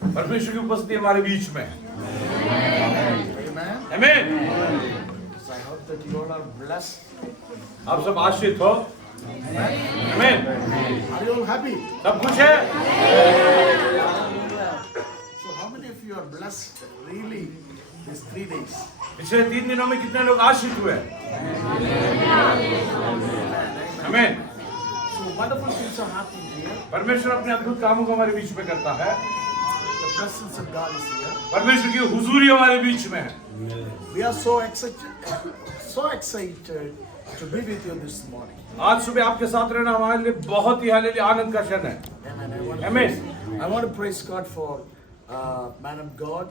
परमेश्वर की उपस्थिति हमारे बीच में है। Amen. आमीन। So I hope that you all are blessed. आप सब आशीषित हो। आमीन। Are you all happy? सब कुछ है। So how many of you are blessed really these 3 days? पिछले 3 दिनों में कितने लोग आशीषित हुए? आमीन। So wonderful things are happening here. परमेश्वर अपने अद्भुत कामों को हमारे बीच में करता है। The presence of God is here. परमेश्वर की हुजूरी हमारे बीच में है। We are so excited to be with you this morning. आज सुबह आपके साथ रहना हमारे लिए बहुत ही हालेलुया आनंद का क्षण है। Amen. Amen. I want to praise God for man of God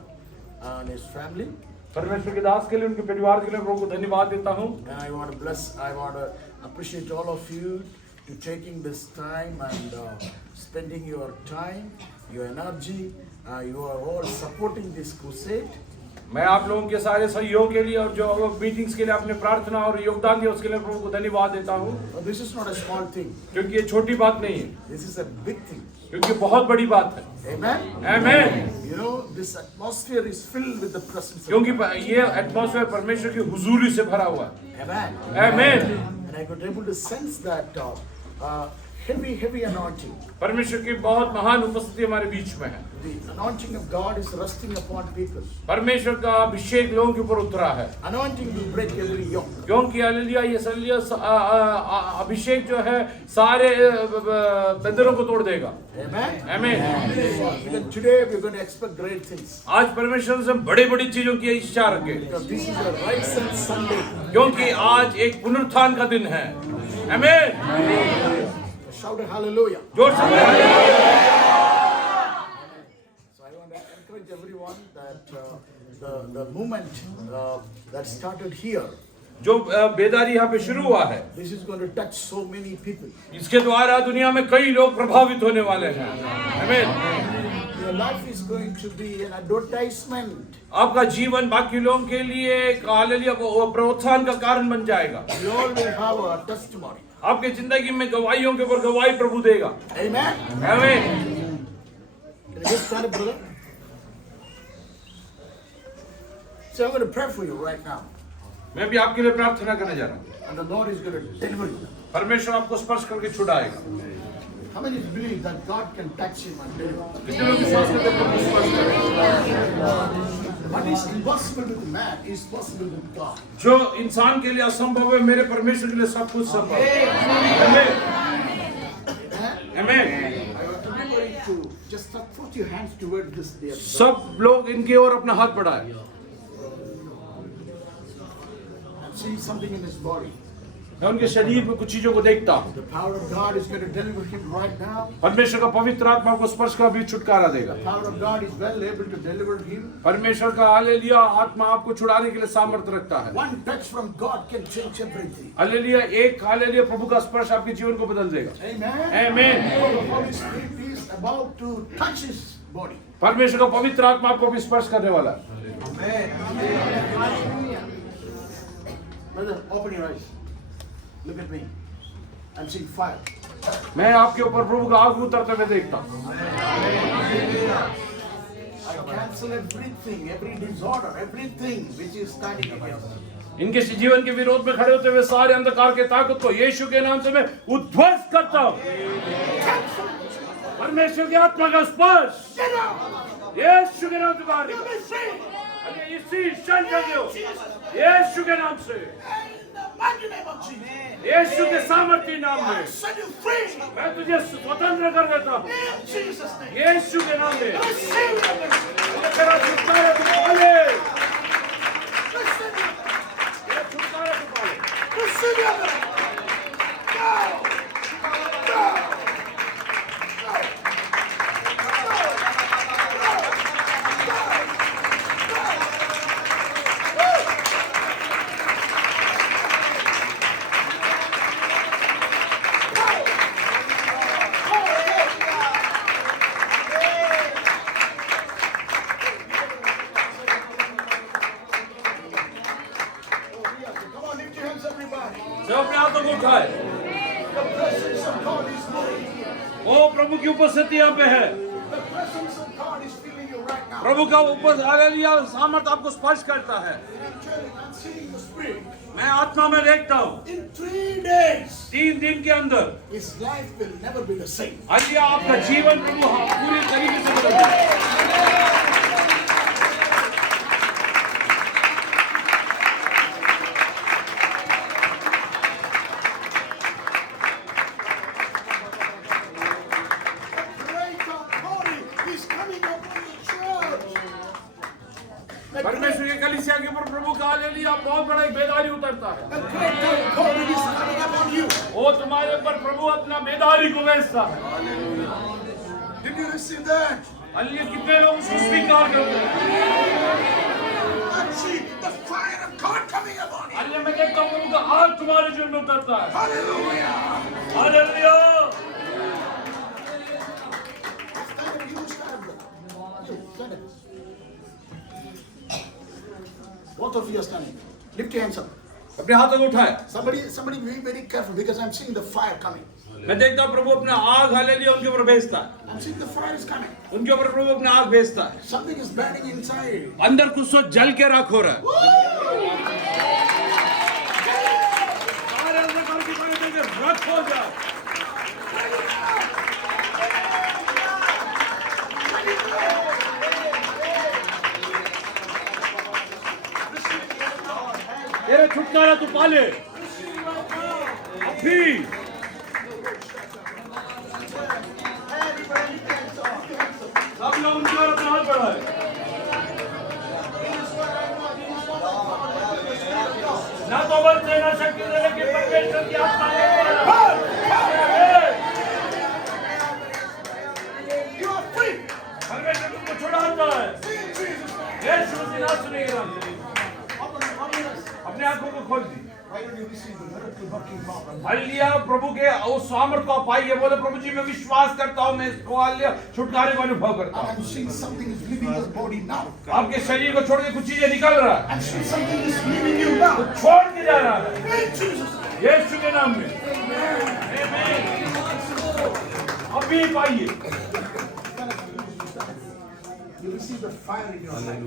and his family. परमेश्वर के दास के लिए, उनके परिवार के लिए प्रभु को धन्यवाद देता हूँ। And I want to appreciate all of you to taking this time and spending your time, your energy. You are all supporting this crusade. मैं आप लोगों के सारे सहयोग के लिए और जो मीटिंग्स के लिए आपने प्रार्थना और योगदान दिया उसके लिए प्रभु को धन्यवाद देता हूँ। This is not a small thing. क्योंकि ये छोटी बात नहीं है, This is a big thing. क्योंकि बहुत बड़ी बात है। Amen. आमीन। You know, this atmosphere is filled with the presence of क्योंकि God. ये एटमॉस्फेयर परमेश्वर की हुजूरी से भरा हुआ है। Amen. आमीन। And I got able to sense that heavy anointing. परमेश्वर की बहुत महान उपस्थिति हमारे बीच में है। The anointing of God is resting upon people. परमेश्वर का अभिषेक लोगों के ऊपर उतरा है। Anointing will break every yoke. क्योंकि हालेलुया ये अभिषेक जो है सारे बंधनों को तोड़ देगा। Amen. आमीन। Even today we are going to expect great things. आज परमेश्वर से बड़ी-बड़ी चीजों की इच्छा रखें। Because this is a rise and Sunday. क्योंकि आज एक पुनरुत्थान का दिन है। आमीन। Shout a hallelujah. जोर से बोलिए। So I want to encourage everyone that the movement that started here, जो बेदारी यहाँ पे शुरू हुआ है, this is going to touch so many people. इसके द्वारा दुनिया में कई लोग प्रभावित होने वाले हैं। आमीन। Your life is going to be an advertisement. आपका जीवन बाकी लोगों के लिए एक हालेलुया प्रोत्साहन का कारण बन जाएगा। You all will have a testimony. आपके जिंदगी में गवाहियों के ऊपर गवाही प्रभु देगा। Amen. आमीन। Can you just stand up, brother? So I'm going to pray for you right now. मैं भी आपके लिए प्रार्थना करने जा रहा हूँ। And the Lord is going to deliver you. परमेश्वर आपको स्पर्श करके छुड़ाएगा। How many believe that God can touch him and deliver? कितने लोग विश्वास करते हैं प्रभु स्पर्श करेगा? What is impossible with man is possible with God. जो इंसान के लिए असंभव है मेरे परमेश्वर के लिए सब कुछ संभव है। आमीन। आमीन। I want everybody to just put your hands toward this there. सब लोग इनकी ओर अपना हाथ बढ़ाएं। And see something in his body. मैं उनके शरीर में कुछ चीजों को देखता हूँ। The power of God is going to deliver him right now. परमेश्वर का पवित्र आत्मा को स्पर्श का भी छुटकारा देगा। The power of God is well able to deliver him. परमेश्वर का हालेलुया आत्मा आपको छुड़ाने के लिए सामर्थ्य रखता है। One touch from God can change everything. Hallelujah एक हालेलुया प्रभु का स्पर्श आपके जीवन को बदल देगा। Amen. आमीन। The Holy Spirit is about to touch his body. परमेश्वर का पवित्र आत्मा आपको भी स्पर्श करने वाला है। Brother, open your eyes. Look at me and see fire. मैं आपके ऊपर प्रभु का आग उतरते हुए देखता हूँ। I cancel everything, every disorder, everything which is standing against you. इनके जीवन के विरोध में खड़े होते हुए सारे अंधकार के ताकत को यीशु के नाम से मैं उद्ध्वस्त करता हूँ। परमेश्वर की आत्मा का स्पर्श यीशु के नाम से बाहर निकल। अरे इसी क्षण कर दो यीशु के नाम से। यीशु के सामर्थ्य नाम में मैं तुझे स्वतंत्र कर देता हूँ। यीशु के नाम में तेरा छुटकारा तू पा ले। तेरा छुटकारा तू पा ले। ओ प्रभु की उपस्थिति यहाँ पे है। God is filling you right now. प्रभु का ऊपर हालेलुया सामर्थ आपको स्पर्श करता है। And I'm telling you, I'm seeing the Spirit. मैं आत्मा में देखता हूँ In 3 days, 3 दिन के अंदर his life will never be the same. Hallelujah आपका जीवन प्रभु पूरी तरीके से बदल देगा। Great authority is coming upon the church. परमेश्वर की कलीसिया के ऊपर प्रभु का हालेलुया बहुत बड़ा एक बेदारी उतरता है। The great authority is coming upon you. वो तुम्हारे ऊपर प्रभु अपना बेदारी को भेजता है। Did you receive that? Hallelujah कितने लोग उसको स्वीकार करते हैं? I see the fire of God coming upon you. Hallelujah मैं देखता हूँ प्रभु का आग तुम्हारे जीवन में उतरता है। Hallelujah. Hallelujah Stand up, you stand up. You stand up. Both of you are standing. Lift your hands up. अपने हाथों को उठाए। Somebody be very careful because I'm seeing the fire coming. मैं देखता हूँ प्रभु अपना आग हालेलुया उनके ऊपर भेजता है। I'm seeing the fire is coming. उनके ऊपर प्रभु अपना आग भेजता है। Something is burning inside. अंदर कुछ तो जल के राख हो रहा है। सारे अंधकार की वजह से राख हो जाए। तेरे छुटकारा तू पाले अभी। सब लोग उनके ऊपर अपना हाथ बढ़ाए। ना तो बल से ना शक्ति से लेकिन परमेश्वर की आत्मा ने You are free. परमेश्वर तुमको छुड़ाता है। यीशु मसीह नाम सुनेगा। अपने आंखों को खोल दी। Why don't you receive the miracle working power? Hallelujah प्रभु के उस सामर्थ को पाइए। बोले प्रभु जी मैं विश्वास करता हूँ, मैं इसको हालेलुया छुटकारे को अनुभव करता हूँ। I'm seeing something is leaving your body now. आपके शरीर को छोड़ के कुछ चीजें निकल रहा है, I'm seeing something is leaving you now. छोड़ के जा रहा है In Jesus' name. यीशु के नाम में। आमीन। अभी पाइए। You receive the fire in your life.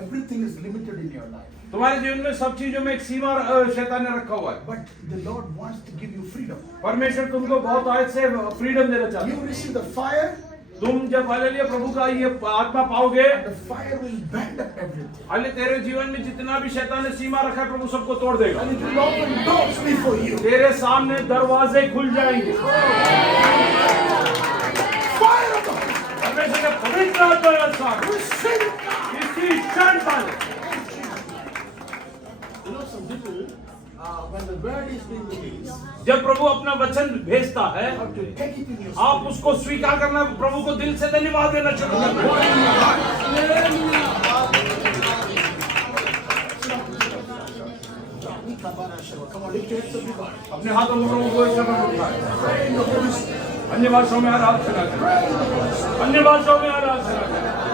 Everything is limited in your life. तुम्हारे जीवन में सब चीजों में एक सीमा शैतान ने रखा हुआ है। But the Lord wants to give you freedom. परमेश्वर तुमको बहुत आज से फ्रीडम देना चाहता You है। receive the fire, तुम जब हालेलुया प्रभु का ये आत्मा पाओगे, the fire will bend up everything. Hallelujah तेरे जीवन में जितना भी शैतान ने सीमा रखा है प्रभु सबको तोड़ देगा। And it will open doors before you. तेरे सामने दरवाजे खुल जाएंगे। Fire of God. परमेश्वर के पवित्र आत्मा के साथ Receive it now. इसी क्षण पाले। You know some people, when the word is being released, जब प्रभु अपना वचन भेजता है, you have to take it in your आप उसको स्वीकार करना, प्रभु को दिल से धन्यवाद देना शुरू करना। Come on, lift your hands up, everybody. अपने हाथों को प्रभु को इस समय उठाएं। अन्य भाषाओं में आराधना करें। अन्य भाषाओं में आराधना करें।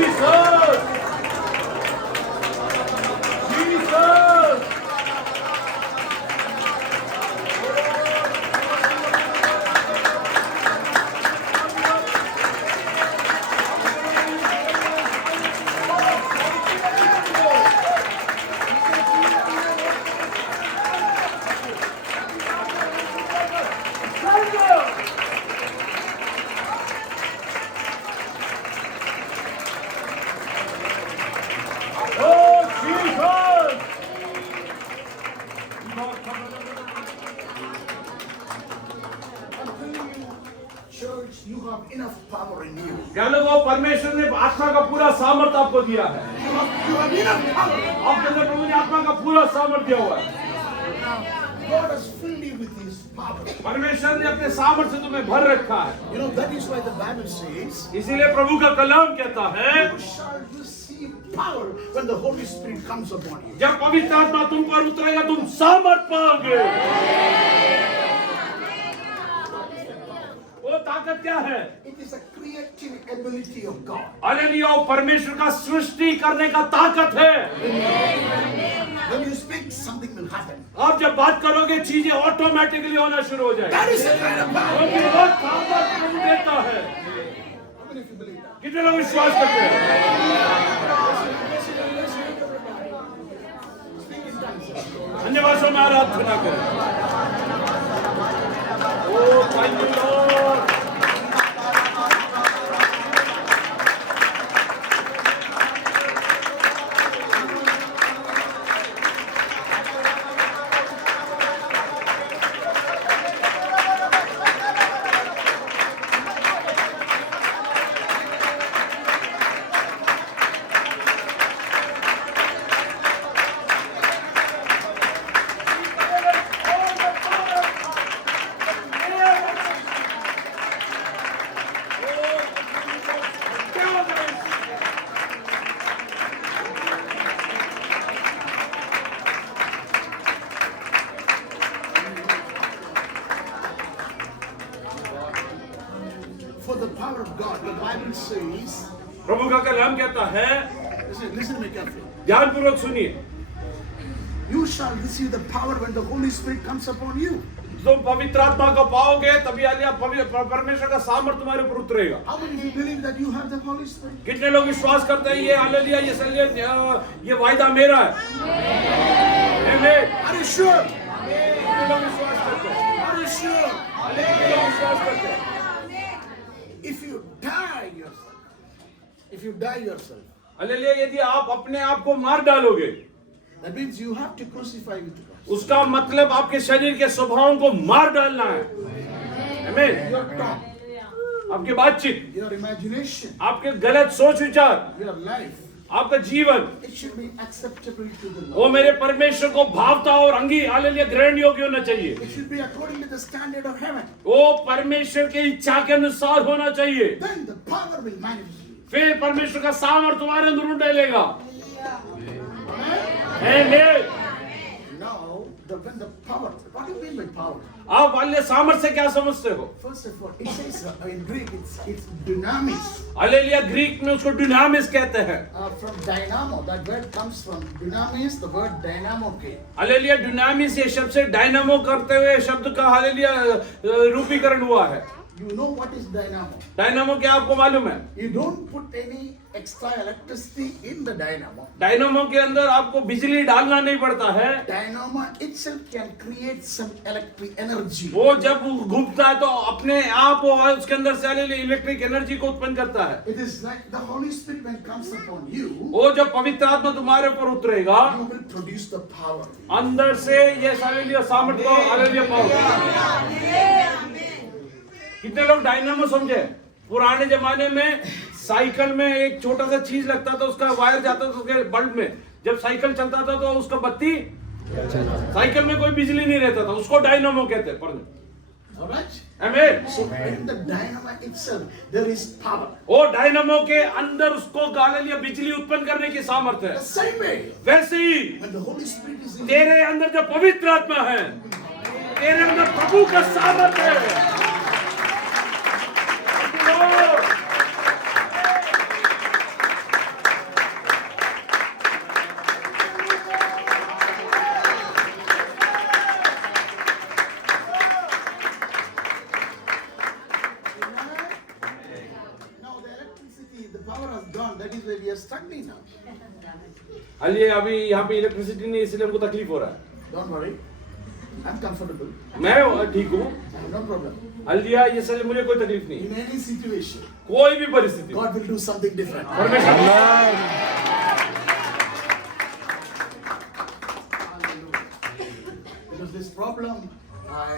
Jesus! Jesus! Oh, Jesus! I'm telling you, church, you have enough power in you. क्या लोगों परमेश्वर ने आत्मा का पूरा सामर्थ आपको दिया है। You have enough power. आपके अंदर प्रभु ने आत्मा का पूरा सामर्थ दिया हुआ है। God has filled you with His power. परमेश्वर ने अपने सामर्थ से तुम्हें भर रखा है। You know, that is why the Bible says, इसीलिए प्रभु का कलाम कहता है, you shall receive receive power when the Holy Spirit comes upon you. जब पवित्र आत्मा तुम पर उतरेगा तुम सामर्थ पाओगे। वो ताकत क्या है? It is a creative ability of God. Hallelujah, वो परमेश्वर का सृष्टि करने का ताकत है। When you speak, something will happen. आप जब बात करोगे चीजें ऑटोमेटिकली होना शुरू हो जाएगी। That is the kind of power. क्योंकि वो ताकत देता है। How many of you believe that? कितने लोग विश्वास करते हैं? अन्य भाषाओं में आराधना करें। Oh thank you Lord. For the power of God, the Bible says, प्रभु का कलाम कहता है, listen to me carefully. ध्यानपूर्वक सुनिए, You shall receive the power when the Holy Spirit comes upon you. तुम पवित्र आत्मा को पाओगे तभी परमेश्वर का सामर्थ तुम्हारे ऊपर उतरेगा। How many of you believe that you have the Holy Spirit? कितने लोग विश्वास करते हैं ये हालेलुया ये वायदा मेरा है? आमीन। Are you sure? कितने लोग विश्वास करते हैं? Are you sure? कितने लोग विश्वास करते हैं? If you die yourself, hallelujah, यदि आप अपने आप को मार डालोगे, that means you have to crucify with God. उसका मतलब आपके शरीर के स्वभावों को मार डालना है। आमीन। Your talk, आपकी बातचीत, your imagination, आपके गलत सोच विचार, your life, आपका जीवन, it should be acceptable to the वो Lord. मेरे परमेश्वर को भावता और अंगी हालेलुया ग्रहण योग्य होना चाहिए। It should be according to the standard of heaven. वो परमेश्वर के इच्छा के अनुसार होना चाहिए। Then the power will manifest you. फिर परमेश्वर का सामर्थ तुम्हारे अंदर उंडेलेगा। आमीन। Now, when the power, what do you mean by power? आप वाले सामर्थ से क्या समझते हो? First of all, it says in Greek, it's dynamis. Hallelujah, Greek में उसको डिनामिस कहते हैं। From dynamo, that word comes from dynamis, the word dynamo came. Hallelujah, डिनामिस ये शब्द से डायनामो करते हुए शब्द का हालेलुया रूपीकरण हुआ है। You know what is dynamo? Dynamo क्या आपको मालूम है? You don't put any extra electricity in the dynamo. Dynamo के अंदर आपको बिजली डालना नहीं पड़ता है। Dynamo itself can create some electric energy. वो जब घूमता है तो अपने आप वो उसके अंदर से हालेलुया इलेक्ट्रिक एनर्जी को उत्पन्न करता है। It is like the Holy Spirit when comes upon you, वो जब पवित्र आत्मा तुम्हारे ऊपर उतरेगा, you will produce the power. अंदर से ये हालेलुया सामर्थ को हालेलुया पाओगे। कितने लोग डायनामो समझे? पुराने जमाने में साइकिल में एक छोटा सा चीज लगता था, उसका वायर जाता था उसके बल्ब में। जब साइकिल चलता था तो उसका बत्ती, साइकिल में कोई बिजली नहीं रहता था, उसको डायनामो कहते हैं। Alright? आमीन। So in the dynamo itself, there is power. वो डायनामो के अंदर उसको हालेलुया बिजली उत्पन्न करने की सामर्थ है। The same way, वैसे ही when the Holy Spirit is in you, तेरे अंदर जो पवित्र आत्मा है, तेरे अंदर प्रभु का सामर्थ है। that is why we are struggling now. हालिए अभी यहाँ पे इलेक्ट्रिसिटी नहीं, इसलिए हमको तकलीफ हो रहा है। Don't worry, I'm comfortable. मैं ठीक हूँ। No problem. हालिया ये इसलिए मुझे कोई तकलीफ नहीं। In any situation, कोई भी परिस्थिति, God will do something different. Because this problem,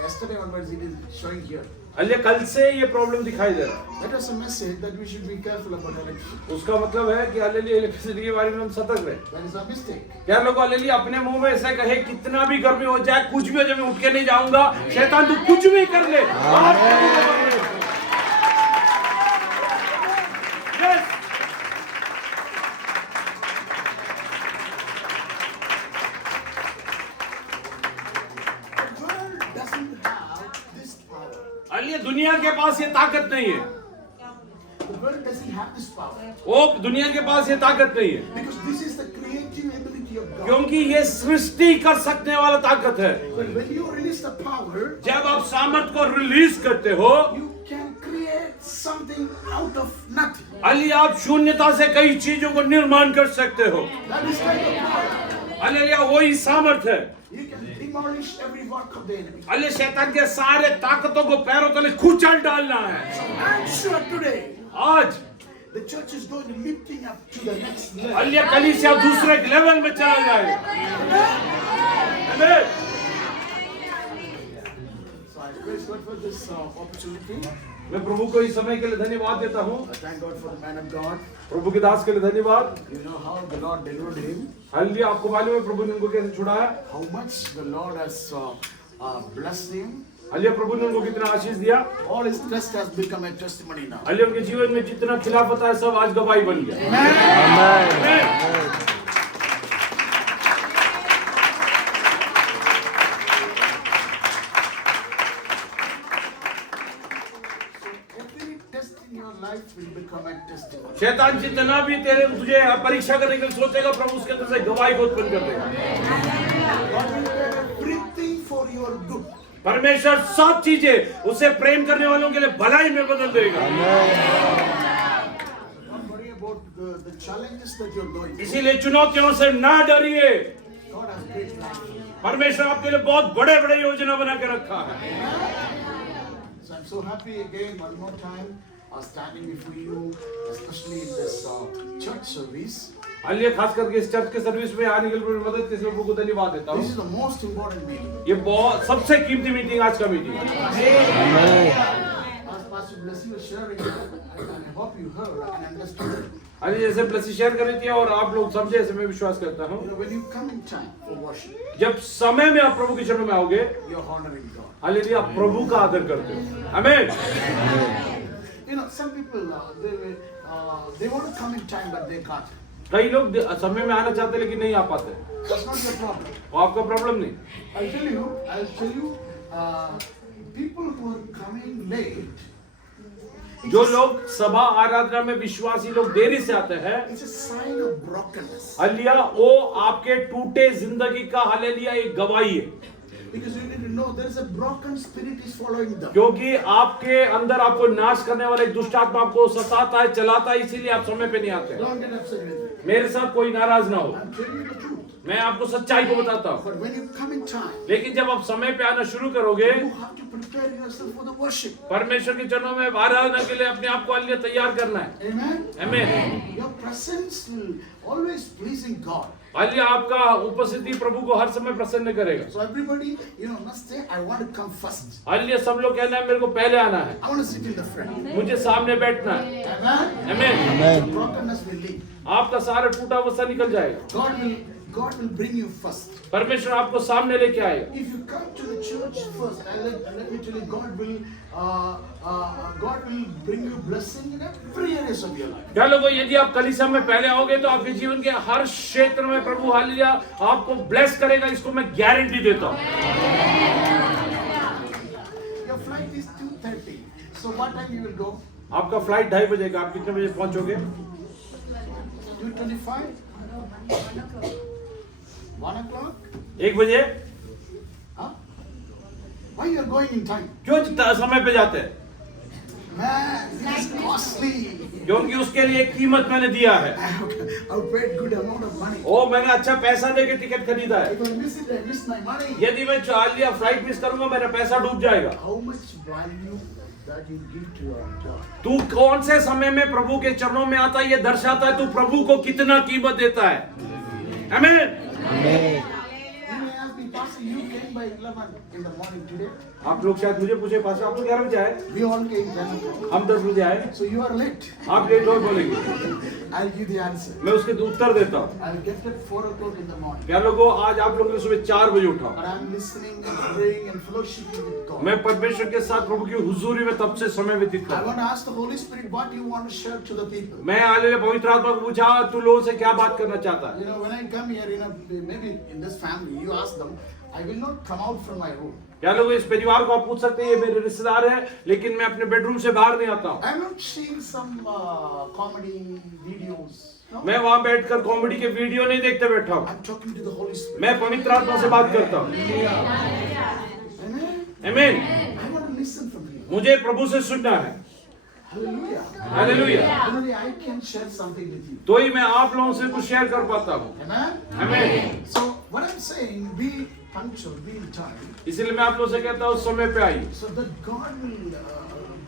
yesterday onwards, it is showing here. हालिया कल से ये प्रॉब्लम दिखाई दे रहा है। That was a message that we should be careful about electricity. उसका मतलब है कि हालिया इलेक्ट्रिसिटी के बारे में हम सतर्क रहे। That is a mistake. क्या लोग हालिया अपने मुंह में ऐसा कहे कितना भी गर्मी हो जाए, कुछ भी हो जाए, मैं उठ के नहीं जाऊंगा। शैतान तू कुछ भी कर ले। हालांकि दुनिया के पास ये ताकत नहीं है, The world doesn't have this power. वो दुनिया के पास ये ताकत नहीं है, Because this is the creative ability of God. क्योंकि ये सृष्टि कर सकने वाला ताकत है। But when you release the power, जब आप सामर्थ को रिलीज करते हो, you can create something out of nothing. Ali आप शून्यता से कई चीजों को निर्माण कर सकते हो। That is kind of power. Hallelujah, वही सामर्थ है। You can demolish every work of the enemy. Hallelujah, शैतान के सारे ताकतों को पैरों तले कुचल डालना है। I'm sure today आज the church is going to lifting up to the next level. Hallelujah, कलीसिया दूसरे लेवल में चला जाएगा। आमीन। So I praise God for this opportunity. मैं प्रभु को इस समय के लिए धन्यवाद देता हूँ। I thank God for the man of God. प्रभु के दास के लिए धन्यवाद। You know how the Lord delivered him, hallelujah, आपको मालूम है प्रभु ने उनको कैसे छुड़ाया? how much the Lord has blessed him. Hallelujah, प्रभु ने उनको कितना आशीष दिया। All his trust has become a testimony now. Hallelujah, उनके जीवन में जितना खिलाफत है सब आज गवाही बन गया। आमीन। Every test in your life will become a testimony. शैतान जितना भी तुझे परीक्षा करने के लिए सोचेगा, प्रभु उसके अंदर से गवाही को उत्पन्न कर देगा। God will do everything for your good. परमेश्वर सब चीजें उसे प्रेम करने वालों के लिए भलाई में बदल देगा। Don't worry about the challenges that you're going through. इसीलिए चुनौतियों से ना डरिए। God has great plans for you. परमेश्वर आपके लिए बहुत बड़े बड़े योजना बना के रखा है। So I'm so happy again one more time standing before you, especially in this church service. हालिया खास करके इस चर्च के सर्विस में आने के लिए मदद के लिए प्रभु को धन्यवाद देता This हूँ। is the most important meeting. ये बहुत सबसे कीमती मीटिंग आज का मीटिंग है। As Pastor Blessing was sharing, I hope you heard and understood. आज जैसे प्लसी शेयर कर रही थी और आप लोग समझे, ऐसे मैं विश्वास करता हूँ। You know, when you come in time for worship, जब समय में आप प्रभु के चरणों में आओगे, you're honoring God. हालेलुया, आप प्रभु का आदर करते हो। आमीन। You know, some people they want to come in time, but they can't. कई लोग समय में आना चाहते लेकिन नहीं आ पाते। That's not your problem. वो आपका प्रॉब्लम नहीं। I'll tell you, people who are coming late. जो लोग सभा आराधना में विश्वासी लोग देरी से आते हैं, It's a sign of brokenness. Hallelujah, वो आपके टूटे जिंदगी का हालेलुया एक गवाही है। Because you need to know there is a broken spirit is following them. क्योंकि आपके अंदर आपको नाश करने वाला एक दुष्ट आत्मा आपको सताता है, चलाता है, इसीलिए आप समय पे नहीं आते। Don't get upset with me. मेरे साथ कोई नाराज ना हो, I'm telling you the truth. मैं आपको सच्चाई को बताता हूँ। But when you come in time, लेकिन जब आप समय पे आना शुरू करोगे, you have to prepare yourself for the worship. परमेश्वर के चरणों में आराधना के लिए अपने आप को हालेलुया तैयार करना है। Amen. आमीन। Your presence will always pleasing God. Hallelujah, आपका उपस्थिति प्रभु को हर समय प्रसन्न करेगा। So everybody, must say, I want to come first. Hallelujah, सब लोग कहना है मेरे को पहले आना है, I want to sit in the front. मुझे सामने बैठना है। Amen. आमीन। Brokenness will leave. आपका सारा टूटा अवस्था निकल जाएगा। God will bring you first. परमेश्वर आपको सामने लेके आएगा। If you come to the church first, and let me tell you, God will bring you blessing in every areas of your life. क्या लोगों, यदि आप कलीसिया में पहले आओगे तो आपके जीवन के हर क्षेत्र में प्रभु हालेलुया आपको ब्लेस करेगा, इसको मैं गारंटी देता हूँ। Your flight is 2:30. So what time you will go? आपका फ्लाइट 2:30 बजे का, आप कितने बजे पहुंचोगे? 2:25? 1 o'clock? 1 बजे। Huh? Why you are going in time? क्यों समय पे जाते हैं? Man, this is costly. क्योंकि उसके लिए एक कीमत मैंने दिया है। I've paid good amount of money. ओ, मैंने अच्छा पैसा देके टिकट खरीदा है। If I miss it, I miss my money. यदि मैं हालेलुया फ्लाइट मिस करूंगा, मेरा पैसा डूब जाएगा। How much value that you give to your God? तू कौन से समय में प्रभु के चरणों में आता है, ये दर्शाता है तू प्रभु को कितना कीमत देता है। आमीन। You may ask me, Pastor, you came by 11 in the morning today. आप लोग शायद मुझे पूछे, पास आप लोग 11 बजे आए, We all came 10 o'clock. हम 10 बजे आए, So you are late. आप लेट हो बोलेंगे, I'll give the answer. मैं उसके उत्तर देता हूँ। I'll get at 4 o'clock in the morning. क्या लोगों, आज आप लोगों ने सुबह 4 बजे उठा, But I'm listening and praying and fellowshipping with God. मैं परमेश्वर के साथ प्रभु की हुजूरी में तब से समय व्यतीत I कर। want to ask the Holy Spirit what you want to share to the people. मैं हालेलुया पवित्र आत्मा को पूछा, तू लोगों से क्या बात करना चाहता है? When I come here, maybe in this family, you ask them, I will not come out from my room. क्या लोग इस परिवार को आप पूछ सकते हैं, ये मेरे रिश्तेदार है, लेकिन मैं अपने बेडरूम से बाहर नहीं आता हूँ। I'm not seeing some comedy videos. No. मैं वहां बैठकर कॉमेडी के वीडियो नहीं देखते बैठा हूँ। I'm talking to the Holy Spirit. मैं पवित्र आत्मा से बात करता हूँ। Amen. आमीन। I want to listen from you. मुझे प्रभु से सुनना है। Hallelujah. Hallelujah. Only I can share something with you. तो ही मैं आप लोगों से कुछ शेयर कर पाता हूँ। Amen. आमीन। So what I'm saying, be punctual, be in time, इसलिए मैं आप लोगों से कहता हूँ समय पे आइए, so that God will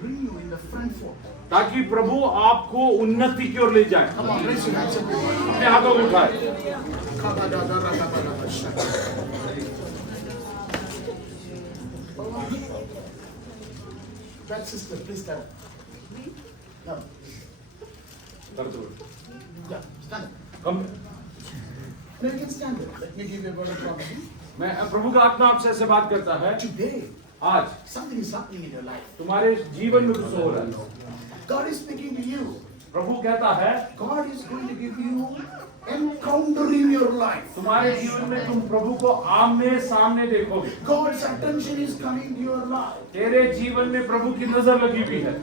bring you in the front foot. ताकि प्रभु आपको उन्नति की ओर ले जाए। Come on, raise your hands everybody. अपने हाथों को उठाए। That sister, please stand up. No. Yeah, stand up. हम No, you can stand up. Let me give you a word of prophecy. मैं प्रभु का आत्मा आपसे ऐसे बात करता है, Today, आज something is happening in your life. तुम्हारे जीवन में कुछ हो रहा है। God is speaking to you. प्रभु कहता है God is going to give you encounter in your life. तुम्हारे जीवन में तुम प्रभु को आमने सामने देखोगे। God's attention is coming to your life. तेरे जीवन में प्रभु की नजर लगी हुई है।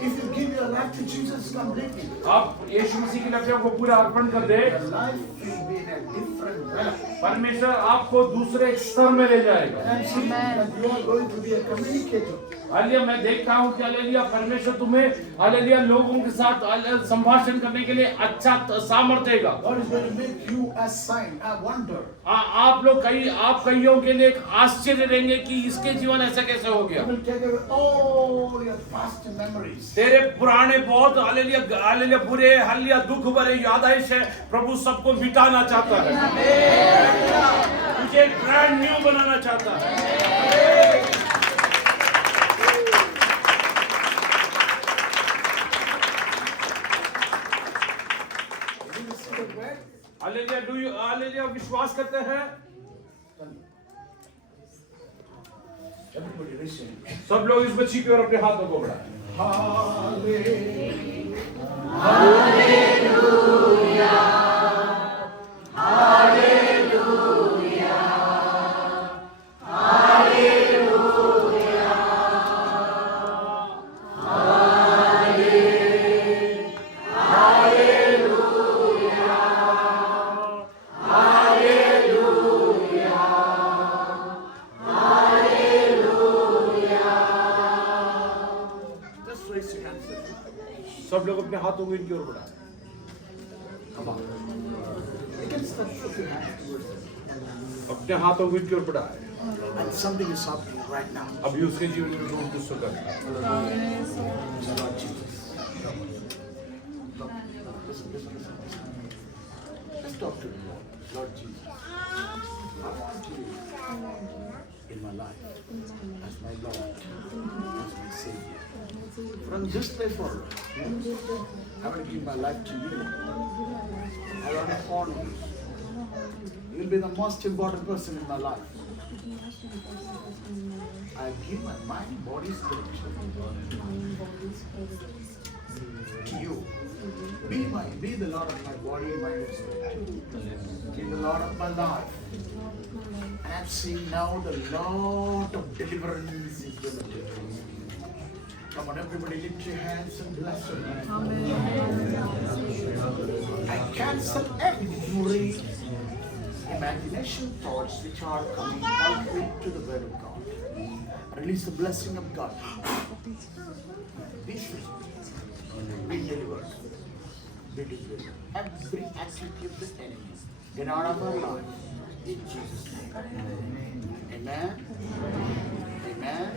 If you give your life to Jesus completely, आप यीशु मसीह के लिए अपने आप को पूरा अर्पण कर दे, your life will be in a different realm. परमेश्वर आपको दूसरे एक स्तर में ले जाएगा। And see that you are going to be a communicator. Hallelujah, मैं देखता हूँ कि हालेलुया परमेश्वर तुम्हें हालेलुया लोगों के साथ संभाषण करने के लिए अच्छा सामर्थ्य देगा। God is going to make you a sign, a wonder. आप लोग आप कईयों के लिए एक आश्चर्य देंगे कि इसके जीवन ऐसा कैसे हो गया। He will take away all your past memories. तेरे पुराने बहुत हालेलुया बुरे हालेलुया दुख भरे यादें है, प्रभु सबको मिटाना चाहता है। तुझे ब्रांड न्यू बनाना चाहता है। हालेलुया, हालेलुया विश्वास करते हैं? Everybody raise your hand. सब लोग इस बच्ची की ओर अपने हाथों को बढ़ाएं। Just raise your hands. सब लोग अपने हाथों को इनकी ओर बढ़ाएं। Come on. You can start with your hands towards them. अपने हाथों को इनकी ओर बढ़ाएं। And something is happening right now. अभी उसके जीवन में बहुत कुछ होगा। Lord Jesus. Listen. Let's talk to the Lord. Lord Jesus. I want you in my life as my Lord, as my Savior. From this day forward, I will give my life to you. I want to honor you. You will be the most important person in my life. I give my mind, body, spirit to you. Be the Lord of my body, mind, and spirit. Be the Lord of my life. And I'm seeing now the Lord of deliverance is going to take place. Come on, everybody, lift your hands and bless your name. I cancel every imagination thoughts which are coming contrary to the word of God. Release the blessing of God. Be free. Be delivered. Be delivered. Every activity of the enemy, get out of our life. In Jesus' name. Amen. Amen.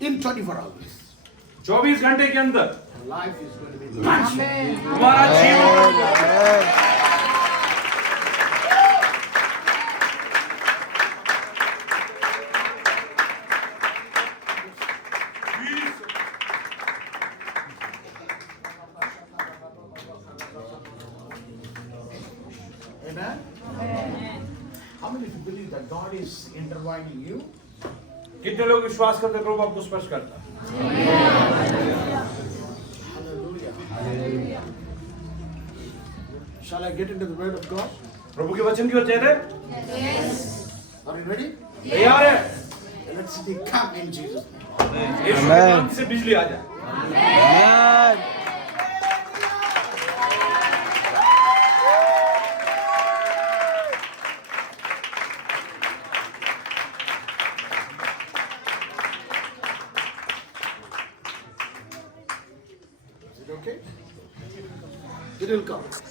In 24 hours, 24 घंटे के अंदर life is going to be transformed. हमारा जीवन Amen. How many of you believe that God is intertwining you? कितने लोग विश्वास करते हैं प्रभु आपको स्पर्श करता है? Hallelujah. Shall I get into the word of God? प्रभु के वचन की ओर चेहरे Are you ready? तैयार है? Let's see. Come in Jesus' name. यीशु के नाम से बिजली आ जाए। Is it okay? It will come.